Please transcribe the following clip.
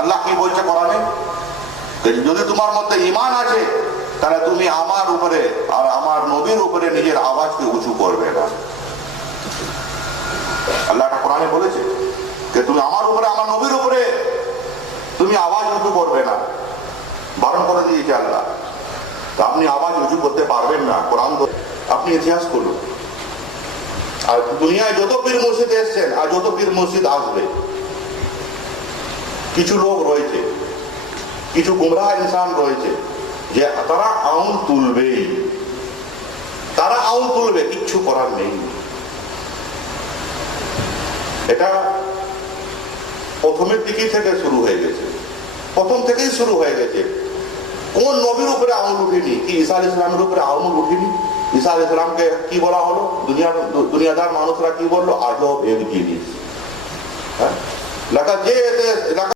আল্লাহ কি বলছে কোরআনে, যদি তোমার মধ্যে ঈমান আছে তাহলে তুমি আমার উপরে আর আমার নবীর উপরে নিজের আওয়াজকে উঁচু করবে না। আল্লাহ কোরআনে বলেছে যে তুমি আমার উপরে আমার নবীর উপরে তুমি আওয়াজ উঁচু করবে না, বারণ করে দিয়েছে আল্লাহ। তা আপনি আওয়াজ উঁচু করতে পারবেন না, কোরআন আপনি ইতিহাস করুন। আর দুনিয়ায় যত পীর মসজিদ এসছেন আর যত পীর মসজিদ আসবে, কিছু লোক রয়েছে, কিছু গুমরাহ ইনসান রয়েছে যে তারা আউন তুলবেই, তারা আউন তুলবে, কিচ্ছু করার নেই। এটা প্রথমের দিকে থেকে শুরু হয়ে গেছে, প্রথম থেকেই শুরু হয়ে গেছে। কোন নবীর উপরে আউল উঠেনি? কি ঈসা আলাইহিস সালামের উপরে আউল উঠেনি? ঈসা আলাইহিস সালামকে কি বলা হলো? দুনিয়াদার মানুষরা কি বললো? আজব এক জিনিস।